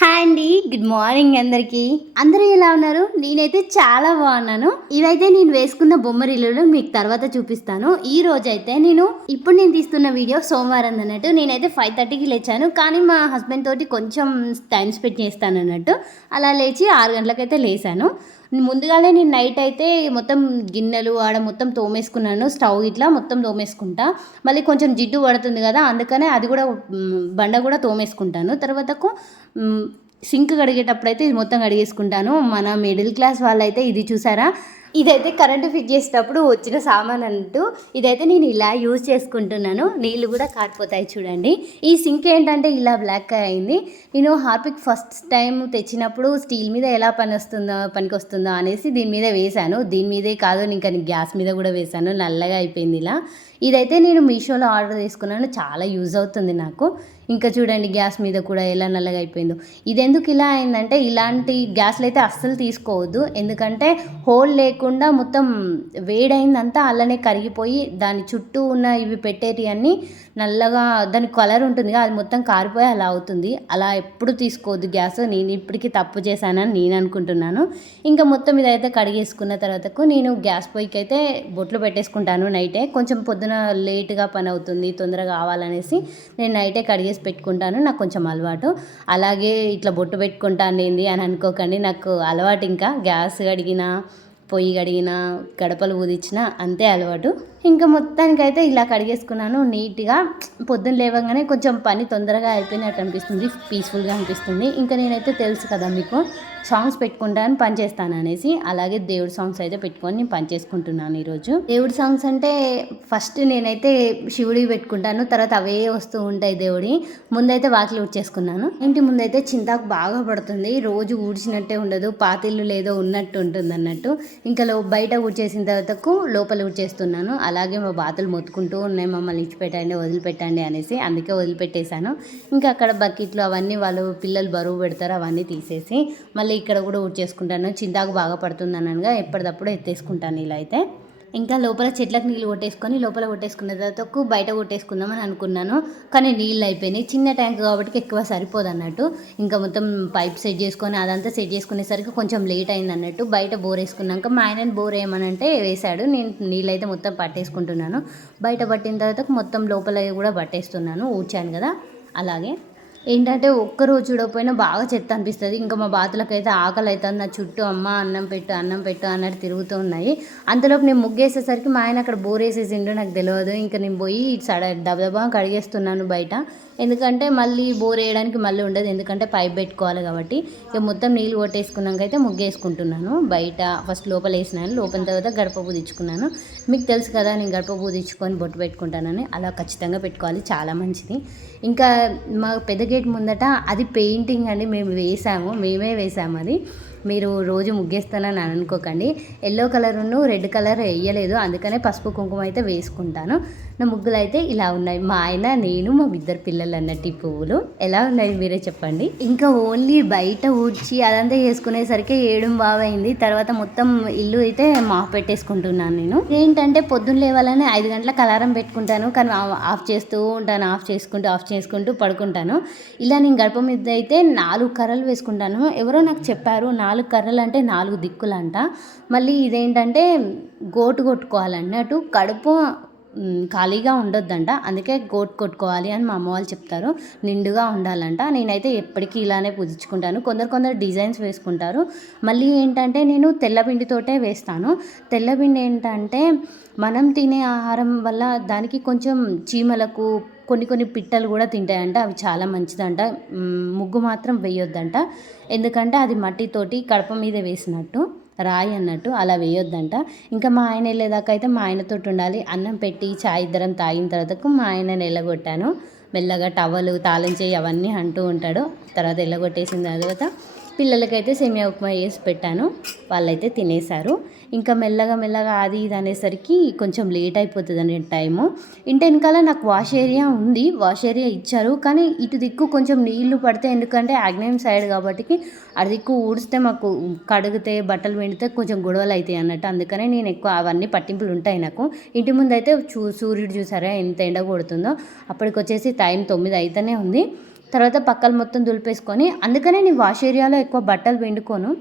Hi అండి, good morning అందరికీ. అందరూ ఎలా ఉన్నారు? నేనైతే చాలా బాగున్నాను. ఇవైతే నేను వేసుకున్న బొమ్మరిల్లులు మీకు తర్వాత చూపిస్తాను. ఈ రోజు అయితే ఇప్పుడు నేను తీస్తున్న వీడియో సోమవారం అన్నట్టు. నేనైతే 5:30కి లేచాను, కానీ మా హస్బెండ్ తోటి కొంచెం టైం స్పెండ్ చేస్తాను అన్నట్టు. అలా లేచి 6 గంటలకైతే లేచాను. ముందుగానే నేను నైట్ అయితే మొత్తం గిన్నెలు ఆడ మొత్తం తోమేసుకున్నాను. స్టవ్ ఇట్లా మొత్తం తోమేసుకుంటా. మళ్ళీ కొంచెం జిడ్డు పడుతుంది కదా, అందుకనే అది కూడా బండ కూడా తోమేసుకుంటాను. తర్వాతకు సింక్ కడిగేటప్పుడు అయితే ఇది మొత్తం కడిగేసుకుంటాను. మన మిడిల్ క్లాస్ వాళ్ళైతే ఇది చూసారా, ఇదైతే కరెంటు ఫిట్ చేసేటప్పుడు వచ్చిన సామాన్ అంటూ ఇదైతే నేను ఇలా యూజ్ చేసుకుంటున్నాను. నీళ్ళు కూడా కారిపోతాయి చూడండి. ఈ సింక్ ఏంటంటే ఇలా బ్లాక్ అయింది. నేను హార్పిక్ ఫస్ట్ టైం తెచ్చినప్పుడు స్టీల్ మీద ఎలా పనికి వస్తుందో అనేసి దీని మీద వేశాను. దీని మీదే కాదు, ఇంకా గ్యాస్ మీద కూడా వేశాను. నల్లగా అయిపోయింది ఇలా. ఇదైతే నేను మీషోలో ఆర్డర్ చేసుకున్నాను. చాలా యూజ్ అవుతుంది నాకు. ఇంకా చూడండి గ్యాస్ మీద కూడా ఎలా నల్లగా అయిపోయిందో. ఇది ఎందుకు ఇలా అయిందంటే, ఇలాంటి గ్యాస్లు అయితే అస్సలు తీసుకోవద్దు. ఎందుకంటే హోల్ లేకుండా మొత్తం వేడైందంతా అలానే కరిగిపోయి దాని చుట్టూ ఉన్న ఇవి పెట్టేటి అన్నీ నల్లగా, దాని కలర్ ఉంటుంది అది మొత్తం కారిపోయి అలా అవుతుంది. అలా ఎప్పుడు తీసుకోవద్దు గ్యాస్. నేను ఇప్పటికీ తప్పు చేశానని నేను అనుకుంటున్నాను. ఇంకా మొత్తం ఇదైతే కడిగేసుకున్న తర్వాతకు నేను గ్యాస్ పొయ్యికి అయితే బొట్లు పెట్టేసుకుంటాను నైటే. కొంచెం పొద్దున లేట్గా పని అవుతుంది, తొందరగా కావాలనేసి నేను నైటే కడిగేసి పెట్టుకుంటాను. నాకు కొంచెం అలవాటు. అలాగే ఇట్లా బొట్టు పెట్టుకుంటాను ఏంది అని అనుకోకండి, నాకు అలవాటు. ఇంకా గ్యాస్ కడిగిన, పొయ్యి కడిగిన, గడపలు ఊదించిన అంతే అలవాటు. ఇంకా మొత్తానికైతే ఇలా కడిగేసుకున్నాను నీట్గా. పొద్దున్న లేవగానే కొంచెం పని తొందరగా అయిపోయినట్టు అనిపిస్తుంది, పీస్ఫుల్గా అనిపిస్తుంది. ఇంకా నేనైతే తెలుసు కదా మీకు, సాంగ్స్ పెట్టుకుంటాను పని చేస్తాను అనేసి. అలాగే దేవుడి సాంగ్స్ అయితే పెట్టుకొని నేను పని చేసుకుంటున్నాను ఈరోజు. దేవుడి సాంగ్స్ అంటే ఫస్ట్ నేనైతే శివుడివి పెట్టుకుంటాను, తర్వాత అవే వస్తూ ఉంటాయి దేవుడి. ముందైతే వాకిలి ఊడ్చేసుకున్నాను. ఇంటి ముందైతే చింతాకు బాగా పడుతుంది. రోజు ఊడ్చినట్టే ఉండదు, పాతిళ్ళు లేదో ఉన్నట్టు ఉంటుంది అన్నట్టు. ఇంకా బయట ఊడ్చేసిన తర్వాతకు లోపల ఊడ్చేస్తున్నాను. అలాగే మా బాతులు మొత్తుకుంటూ ఉన్నాయి, మమ్మల్ని ఇచ్చిపెట్టండి, వదిలిపెట్టండి అనేసి. అందుకే వదిలిపెట్టేశాను. ఇంకా అక్కడ బకెట్లు అవన్నీ వాళ్ళు పిల్లలు బరువు పెడతారు, అవన్నీ తీసేసి మళ్ళీ ఇక్కడ కూడా ఊడ్చేసుకుంటాను. చింతాకు బాగా పడుతుంది అనగా ఎప్పటికప్పుడు ఎత్తేసుకుంటాను ఇలా అయితే. ఇంకా లోపల చెట్లకు నీళ్ళు కొట్టేసుకొని లోపల కొట్టేసుకున్న తర్వాత బయట కొట్టేసుకుందామని అనుకున్నాను, కానీ నీళ్ళు అయిపోయినాయి. చిన్న ట్యాంక్ కాబట్టి ఎక్కువ సరిపోదు అన్నట్టు. ఇంకా మొత్తం పైప్ సెట్ చేసుకొని అదంతా సెట్ చేసుకునేసరికి కొంచెం లేట్ అయింది అన్నట్టు. బయట బోర్ వేసుకున్నాక మా ఆయన బోర్ వేయమనంటే వేశాడు. నేను నీళ్ళు అయితే మొత్తం పట్టేసుకుంటున్నాను. బయట పట్టిన తర్వాత మొత్తం లోపల కూడా పట్టేస్తున్నాను, ఊడ్చాను కదా. అలాగే ఏంటంటే ఒక్కరోజు చూడకపోయినా బాగా చెత్త అనిపిస్తుంది. ఇంకా మా బాతులకైతే ఆకలి అవుతుంది, నా చుట్టూ అమ్మ అన్నం పెట్టు అన్నం పెట్టు అన్నట్టు తిరుగుతూ ఉన్నాయి. అంతలోపు నేను ముగ్గేసేసరికి మా ఆయన అక్కడ బోర్ వేసేసిండో నాకు తెలియదు. ఇంకా నేను పోయి దబదబా కడిగేస్తున్నాను బయట. ఎందుకంటే మళ్ళీ బోర్ వేయడానికి మళ్ళీ ఉండదు, ఎందుకంటే పైప్ పెట్టుకోవాలి కాబట్టి. ఇక మొత్తం నీళ్ళు కొట్టేసుకున్నాక అయితే ముగ్గేసుకుంటున్నాను. బయట ఫస్ట్ లోపల వేసినాను, లోపల తర్వాత గడప పూదించుకున్నాను. మీకు తెలుసు కదా నేను గడప పూదించుకొని బొట్టు పెట్టుకుంటానని. అలా ఖచ్చితంగా పెట్టుకోవాలి, చాలా మంచిది. ఇంకా మా పెద్ద గేట్ ముందట అది పెయింటింగ్ అండి, మేమే వేసాము అది. మీరు రోజు ముగ్గేస్తానని అనుకోకండి. ఎల్లో కలర్ను రెడ్ కలర్ వేయలేదు, అందుకనే పసుపు కుంకుమ అయితే వేసుకుంటాను. నా ముగ్గులు అయితే ఇలా ఉన్నాయి. మా ఆయన, నేను, మా ఇద్దరు పిల్లలు అన్నట్టు ఈ పువ్వులు ఎలా ఉన్నాయి మీరే చెప్పండి. ఇంకా ఓన్లీ బయట ఊడ్చి అదంతా చేసుకునేసరికి 7 అయింది. తర్వాత మొత్తం ఇల్లు అయితే మాప్ పెట్టేసుకుంటున్నాను నేను. ఏంటంటే పొద్దున్న లేవాలని 5 గంటలకు అలారం పెట్టుకుంటాను, కానీ ఆఫ్ చేస్తూ ఉంటాను. ఆఫ్ చేసుకుంటూ పడుకుంటాను. ఇలా నేను గడప మీద అయితే 4 కర్రలు వేసుకుంటాను. ఎవరో నాకు చెప్పారు 4 కర్రలు అంటే 4 దిక్కులంట. మళ్ళీ ఇదేంటంటే గోటు కొట్టుకోవాలన్నట్టు, కడుపు ఖాళీగా ఉండొద్దంట, అందుకే గోటు కొట్టుకోవాలి అని మా అమ్మ వాళ్ళు చెప్తారు. నిండుగా ఉండాలంట. నేనైతే ఎప్పటికీ ఇలానే పూజించుకుంటాను. కొందరు డిజైన్స్ వేసుకుంటారు. మళ్ళీ ఏంటంటే నేను తెల్లపిండితోటే వేస్తాను. తెల్లపిండి ఏంటంటే మనం తినే ఆహారం వల్ల దానికి కొంచెం చీమలకు కొన్ని పిట్టలు కూడా తింటాయంట, అవి చాలా మంచిదంట. ముగ్గు మాత్రం వేయొద్దంట, ఎందుకంటే అది మట్టితోటి కడప మీద వేసినట్టు, రాయి అన్నట్టు, అలా వేయొద్దంట. ఇంకా మా ఆయన వెళ్ళేదాకా అయితే మా ఆయనతో ఉండాలి. అన్నం పెట్టి చాయ్ ఇద్దరం తాగిన తర్వాతకు మా ఆయనని వెళ్ళగొట్టాను. మెల్లగా టవలు తాళం చేయి అవన్నీ అంటూ ఉంటాడు. తర్వాత వెళ్ళగొట్టేసిన తర్వాత పిల్లలకైతే సేమియా ఉప్మా చేసి పెట్టాను, వాళ్ళైతే తినేశారు. ఇంకా మెల్లగా అది ఇది అనేసరికి కొంచెం లేట్ అయిపోతుంది అనే టైము. ఇంటి వెనకాల నాకు వాష్ ఏరియా ఉంది, వాష్ ఏరియా ఇచ్చారు, కానీ ఇటు దిక్కు కొంచెం నీళ్లు పడితే, ఎందుకంటే ఆగ్నేయం సైడ్ కాబట్టి అటు దిక్కు ఊడిస్తే మాకు కడిగితే బట్టలు పిండితే కొంచెం గొడవలు అవుతాయి అన్నట్టు. అందుకనే నేను ఎక్కువ అవన్నీ పట్టింపులు ఉంటాయి నాకు. ఇంటి ముందు అయితే సూర్యుడు చూసారా ఎంత ఎండ కొడుతుందో. అప్పటికి వచ్చేసి టైం 9 అయితేనే ఉంది. తర్వాత పక్కలు మొత్తం దులిపేసుకొని, అందుకనే నేను వాష్ ఏరియాలో ఎక్కువ బట్టలు పిండుకోను.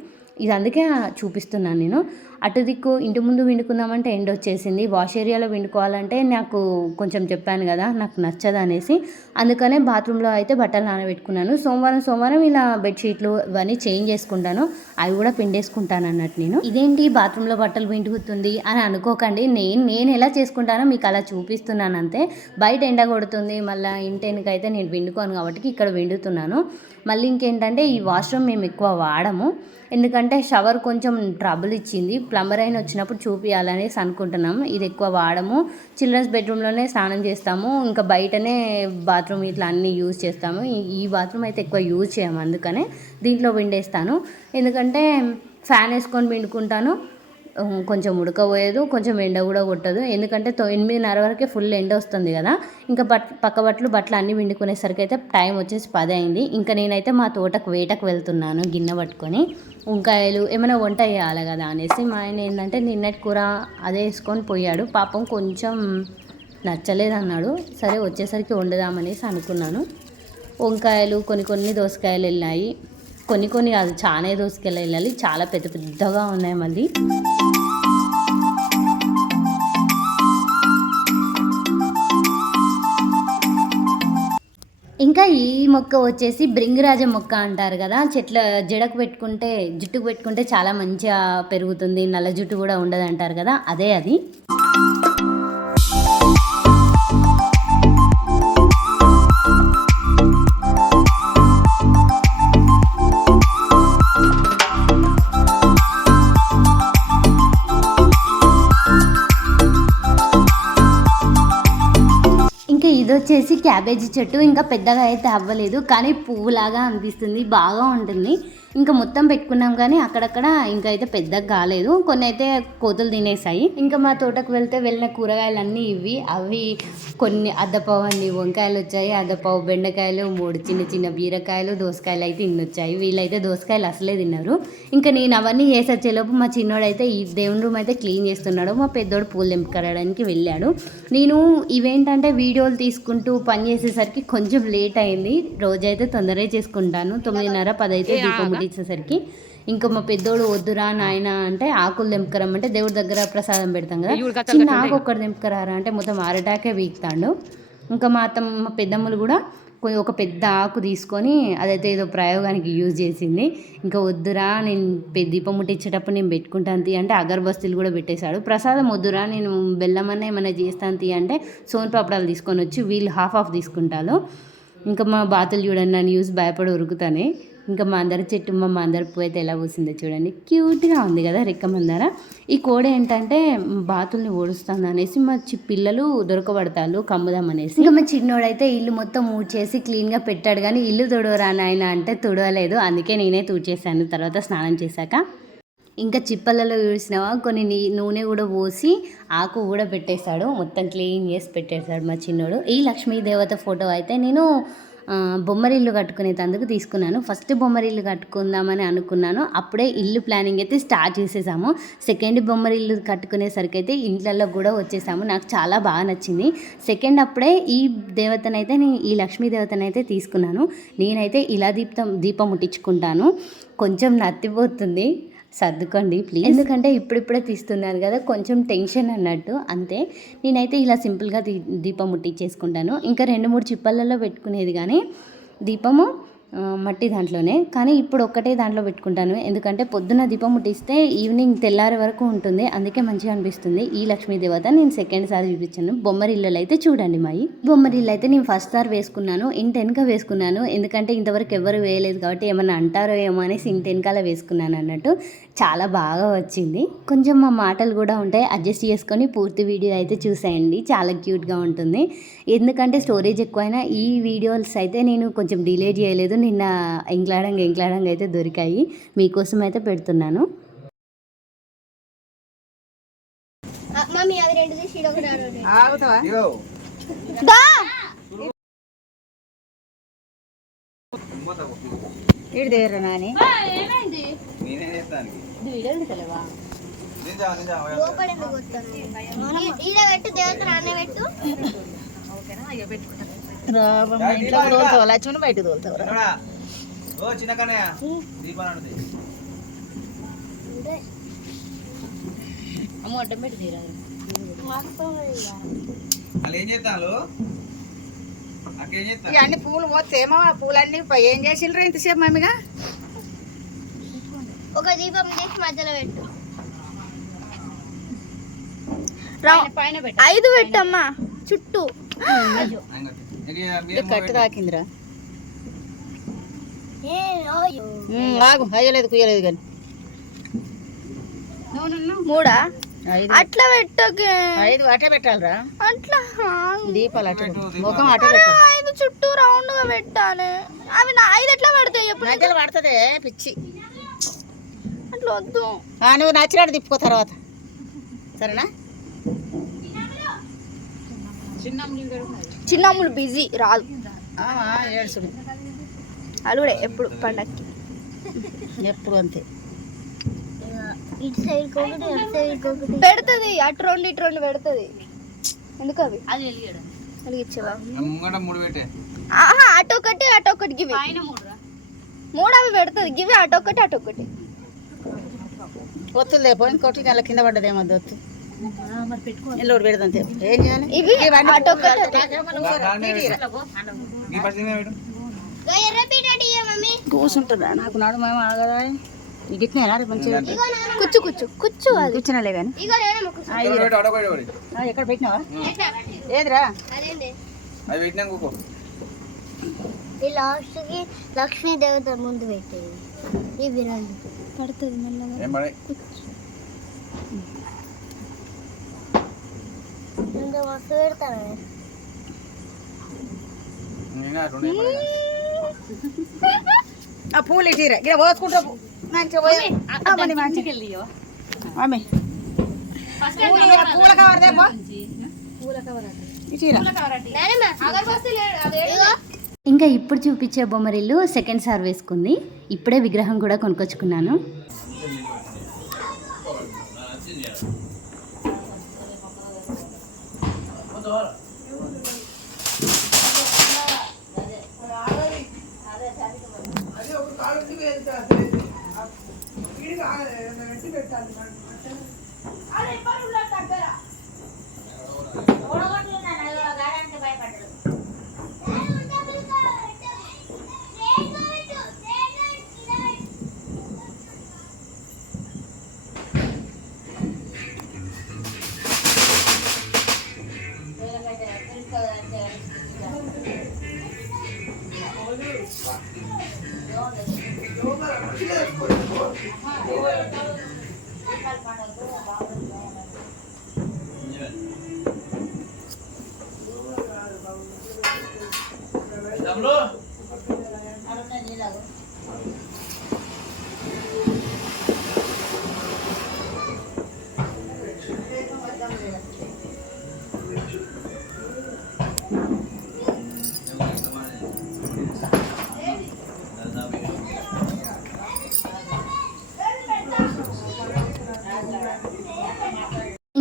ఇది అందుకే చూపిస్తున్నాను నేను. అటు దిక్కు ఇంటి ముందు పిండుకుందామంటే ఎండ వచ్చేసింది. వాష్ ఏరియాలో పిండుకోవాలంటే నాకు కొంచెం చెప్పాను కదా నాకు నచ్చదు అనేసి, అందుకనే బాత్రూంలో అయితే బట్టలు నానబెట్టుకున్నాను. సోమవారం ఇలా బెడ్షీట్లు ఇవన్నీ చేంజ్ చేసుకుంటాను, అవి కూడా పిండేసుకుంటాను అన్నట్టు. నేను ఇదేంటి బాత్రూంలో బట్టలు పిండుకుతుంది అని అనుకోకండి. నేను ఎలా చేసుకుంటానో మీకు అలా చూపిస్తున్నాను అంతే. బయట ఎండ కొడుతుంది, మళ్ళీ ఇంటెనికైతే నేను పిండుకోను కాబట్టి ఇక్కడ పిండుతున్నాను. మళ్ళీ ఇంకేంటంటే ఈ వాష్రూమ్ మేము ఎక్కువ వాడము, ఎందుకంటే షవర్ కొంచెం ట్రబుల్ ఇచ్చింది. ప్లంబర్ అయిన వచ్చినప్పుడు చూపించాలనేసి అనుకుంటున్నాము. ఇది ఎక్కువ వాడము, చిల్డ్రన్స్ బెడ్రూమ్లోనే స్నానం చేస్తాము, ఇంకా బయటనే బాత్రూమ్ ఇట్లా అన్నీ యూజ్ చేస్తాము. ఈ బాత్రూమ్ అయితే ఎక్కువ యూజ్ చేయము, అందుకనే దీంట్లో పిండేస్తాను. ఎందుకంటే ఫ్యాన్ వేసుకొని పిండుకుంటాను, కొంచెం ఉడకపోయేదు, కొంచెం ఎండ కూడా కొట్టదు. ఎందుకంటే 9:30 వరకే ఫుల్ ఎండ వస్తుంది కదా. ఇంకా పక్క బట్టలు అన్నీ పిండుకునేసరికి అయితే టైం వచ్చేసి 10 అయింది. ఇంకా నేనైతే మా తోటకు వేటకు వెళ్తున్నాను గిన్నె పట్టుకొని. వంకాయలు ఏమైనా వంట చేయాలి కదా అనేసి మా ఆయన ఏంటంటే నిన్నటి కూర అదే వేసుకొని పోయాడు. పాపం కొంచెం నచ్చలేదు అన్నాడు. సరే వచ్చేసరికి వండుదామనేసి అనుకున్నాను. వంకాయలు కొన్ని దోసకాయలు వెళ్ళాయి, కొన్ని కాదు చాలా దోసకాయలు వెళ్ళాలి, చాలా పెద్దగా ఉన్నాయి. మళ్ళీ ఇంకా ఈ మొక్క వచ్చేసి భృంగిరాజ మొక్క అంటారు కదా, చెట్ల జడకు పెట్టుకుంటే జుట్టుకు పెట్టుకుంటే చాలా మంచిగా పెరుగుతుంది, నల్ల జుట్టు కూడా ఉండదు అంటారు కదా, అదే అది. ఇది వచ్చేసి క్యాబేజీ చెట్టు. ఇంకా పెద్దగా అయితే అవ్వలేదు, కానీ పువ్వులాగా అనిపిస్తుంది, బాగా ఉంటుంది. ఇంకా మొత్తం పెట్టుకున్నాం కానీ అక్కడక్కడ ఇంకా అయితే పెద్దగా కాలేదు, కొన్ని అయితే కోతులు తినేసాయి. ఇంకా మా తోటకు వెళ్ళిన కూరగాయలు అన్నీ అవి కొన్ని అద్దపావు అన్ని వంకాయలు వచ్చాయి, అద్దపావు బెండకాయలు, 3 చిన్న బీరకాయలు, దోసకాయలు అయితే ఇన్ని వచ్చాయి. వీళ్ళైతే దోసకాయలు అసలే తిన్నారు. ఇంకా నేను అవన్నీ వేసొచ్చేలోపు మా చిన్నోడైతే ఈ దేవుని రూమ్ అయితే క్లీన్ చేస్తున్నాడు, మా పెద్దోడు పూలు తెంపుకరడానికి వెళ్ళాడు. నేను ఇవేంటంటే వీడియోలు తీసుకుంటూ పని చేసేసరికి కొంచెం లేట్ అయింది. రోజైతే తొందరగా చేసుకుంటాను, 9:30 10 అయితే దీపం ముట్టించేసరికి. ఇంకా మా పెద్దోడు వద్దురా నాయన అంటే ఆకులు తెంపుకరమ్మంటే దేవుడి దగ్గర ప్రసాదం పెడతాం కదా, చిన్న ఆకు ఒక్కటి తెంపుకరారా అంటే మొత్తం అరటాకే వీక్తాడు. ఇంకా మా పెద్దమ్మలు కూడా ఒక పెద్ద ఆకు తీసుకొని అదైతే ఏదో ప్రయోగానికి యూజ్ చేసింది. ఇంకా వద్దురా నేను దీపం ముట్టించేటప్పుడు నేను పెట్టుకుంటాను తీ అంటే అగరబస్తీలు కూడా పెట్టేశాడు. ప్రసాదం వద్దురా నేను బెల్లమన్నా ఏమైనా చేస్తాను తీ అంటే సోన్ పాపడాలు తీసుకొని వచ్చి వీళ్ళు హాఫ్ తీసుకుంటారు. ఇంకా మా బాతులు చూడండి నన్ను యూజ్ భయపడి ఉరుకుతానే. ఇంకా మా అందరి చెట్టు మా అందరి పువ్వు అయితే ఎలా పూసిందో చూడండి, క్యూట్గా ఉంది కదా రెక్క మందార. ఈ కోడి ఏంటంటే బాతుల్ని ఓడుస్తుంది అనేసి మా పిల్లలు దొరకబడతారు కమ్ముదామనేసి. ఇంకా మా చిన్నోడైతే ఇల్లు మొత్తం ఊడ్చేసి క్లీన్గా పెట్టాడు, కానీ ఇల్లు తుడవరా నాయన అంటే తుడవలేదు, అందుకే నేనే తుడిచేసాను తర్వాత స్నానం చేశాక. ఇంకా చిప్పలలో చూసినావా కొన్ని నూనె కూడా పోసి ఆకు కూడా పెట్టేశాడు, మొత్తం క్లీన్ చేసి పెట్టేశాడు మా చిన్నోడు. ఈ లక్ష్మీదేవత ఫోటో అయితే నేను బొమ్మరిల్లు కట్టుకునేందుకు తీసుకున్నాను. ఫస్ట్ బొమ్మరిల్లు కట్టుకుందామని అనుకున్నాను, అప్పుడే ఇల్లు ప్లానింగ్ అయితే స్టార్ట్ చేసేసాము. సెకండ్ బొమ్మరిల్లు కట్టుకునేసరికి అయితే ఇంట్లలో కూడా వచ్చేసాము. నాకు చాలా బాగా నచ్చింది. సెకండ్ అప్పుడే ఈ దేవతనైతే ఈ లక్ష్మీ దేవతనైతే తీసుకున్నాను. నేనైతే ఇలా దీపం ముట్టించుకుంటాను, కొంచెం నత్తిపోతుంది సర్దుకోండి ప్లీజ్, ఎందుకంటే ఇప్పుడిప్పుడే తీస్తున్నాను కదా కొంచెం టెన్షన్ అన్నట్టు అంతే. నేనైతే ఇలా సింపుల్గా దీపం ముట్టించేసుకుంటాను. ఇంకా 2-3 చిప్పలలో పెట్టుకునేది కానీ దీపము మట్టి దాంట్లోనే, కానీ ఇప్పుడు ఒక్కటే దాంట్లో పెట్టుకుంటాను, ఎందుకంటే పొద్దున దీపం ముట్టిస్తే ఈవినింగ్ తెల్లారి వరకు ఉంటుంది, అందుకే మంచిగా అనిపిస్తుంది. ఈ లక్ష్మీదేవత నేను సెకండ్ సారి చూపించాను. బొమ్మరిల్లు అయితే చూడండి మాయి బొమ్మరిల్లు అయితే నేను ఫస్ట్ సారి వేసుకున్నాను, ఇంటి వెనక వేసుకున్నాను, ఎందుకంటే ఇంతవరకు ఎవరు వేయలేదు కాబట్టి ఏమన్నా అంటారో ఏమో అనేసి ఇంటి వెనకాల వేసుకున్నాను అన్నట్టు. చాలా బాగా వచ్చింది. కొంచెం మా మాటలు కూడా ఉంటాయి, అడ్జస్ట్ చేసుకొని పూర్తి వీడియో అయితే చూసేయండి, చాలా క్యూట్గా ఉంటుంది. ఎందుకంటే స్టోరేజ్ ఎక్కువైనా ఈ వీడియోస్ అయితే నేను కొంచెం డిలీట్ చేయలేదు, నిన్న ఎంక్లాడంగా అయితే దొరికాయి, మీకోసం అయితే పెడుతున్నాను. ఇంట్లోకి తోలుతావా లక్ష్మణ్ బయట తోలుతావరా ఓ చిన్న కన్నయ్య దీపాలు అమ్మ అడ్డం పెట్టి తీరాదు వాళ్ళు ఏం చేస్తాను అక్కేం చేస్తా ఇక అన్ని పూలు పోతే ఏమో ఆ పూలన్నీ ఏం చేసిండ్రు ఇంతసేపు మమ్మీగా ఒక దీపం చేసి మధ్యలో పెట్టు పైన పెట్టు 5 పెట్టమ్మా చుట్టూ కట్టు తాకిందిరా ఆగు అయ్యలేదు కుయ్యలేదు కానీ 3 అట్లా పెట్టకే 5 అటే పెట్టాలిరా అట్లా దీపాలు అటే ముఖం అటే పెట్టాలి 5 చుట్టూ రౌండ్ గా పెట్టాలి అవి 5 ఎట్లా పడతాయి ఎప్పుడు మధ్యలో పడుతుంది పిచ్చి అట్లా వద్దు నువ్వు నచ్చినట్టు తిప్పుకో తర్వాత సరేనా చిన్నమ్ములు బిజీ రాదు ఏడుసుడు అలుగుడే ఎప్పుడు పండక్కి ఎప్పుడు అంతే ఇటు సైడ్ పెడుతుంది అటు 2 ఇటు 2 పెడుతుంది ఎందుకు అవి వెలిగించేవా ముంగట 3 పెట్టే అటొకటి గివి 3 అవి పెడుతుంది గివి అటొకటి ఒత్తులు లేపో ఇంకోటి అలా కింద పడ్డదేమో ఒత్తు ఎల్లోడు పెడదంతే ఏం చేయాలి ఇవి అటొకటి కూర్చుంటుందా నాకు నాడు మేము ఆగదా గిట్నేనా మంచిగా కూర్చు అది కూర్చున్నాలే కానీ ఎక్కడ పెట్టినావా ఏదిరా అది పెట్టినా ఇంకో లాస్ట్కి లక్ష్మీ దేవత ముందు పెట్టేది ఇవి 2 పడుతుంది మెల్లగా మస్తు పెడతాను ఆ పూలు ఇటీరా ఇక్కడ పోసుకుంటా మంచిగా పోయి ఆమె పూల కవర్ దేపో ఇటీరా ఇంకా ఇప్పుడు చూపించే బొమ్మరిల్లు సెకండ్ సార్ వేసుకుంది ఇప్పుడే విగ్రహం కూడా కొనుక్కొచ్చుకున్నాను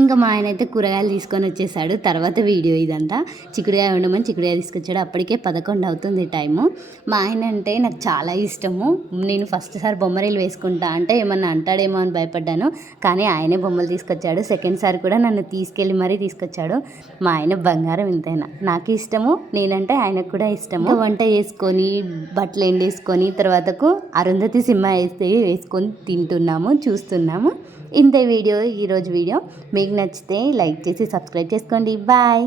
ఇంకా మా ఆయన అయితే కూరగాయలు తీసుకొని వచ్చేసాడు. తర్వాత వీడియో ఇదంతా. చిక్కుడుకాయ ఉండమని చిక్కుడుకాయ తీసుకొచ్చాడు. అప్పటికే 11 అవుతుంది టైము. మా ఆయన అంటే నాకు చాలా ఇష్టము. నేను ఫస్ట్ సారి బొమ్మరీలు వేసుకుంటా అంటే ఏమన్నా అంటాడేమో అని భయపడ్డాను. కానీ ఆయనే బొమ్మలు తీసుకొచ్చాడు. సెకండ్ సారి కూడా నన్ను తీసుకెళ్ళి మరీ తీసుకొచ్చాడు. మా ఆయన బంగారం ఇంతైనా. నాకు ఇష్టము, నేనంటే ఆయనకు కూడా ఇష్టము. వంట చేసుకొని బట్టలు ఎండేసుకొని తర్వాతకు అరుంధతి సినిమా వేసుకొని తింటున్నాము, చూస్తున్నాము. ఇంతే వీడియో, ఈరోజు వీడియో. మీకు నచ్చితే లైక్ చేసి సబ్స్క్రైబ్ చేసుకోండి. బాయ్.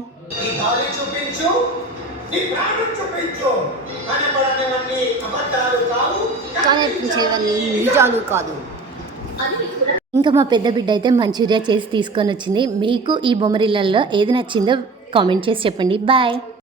నిజాలు కాదు. ఇంకా మా పెద్ద బిడ్డ అయితే మంచూరియా చేసి తీసుకొని వచ్చింది. మీకు ఈ బొమ్మరిళ్ళల్లో ఏది నచ్చిందో కామెంట్ చేసి చెప్పండి. బాయ్.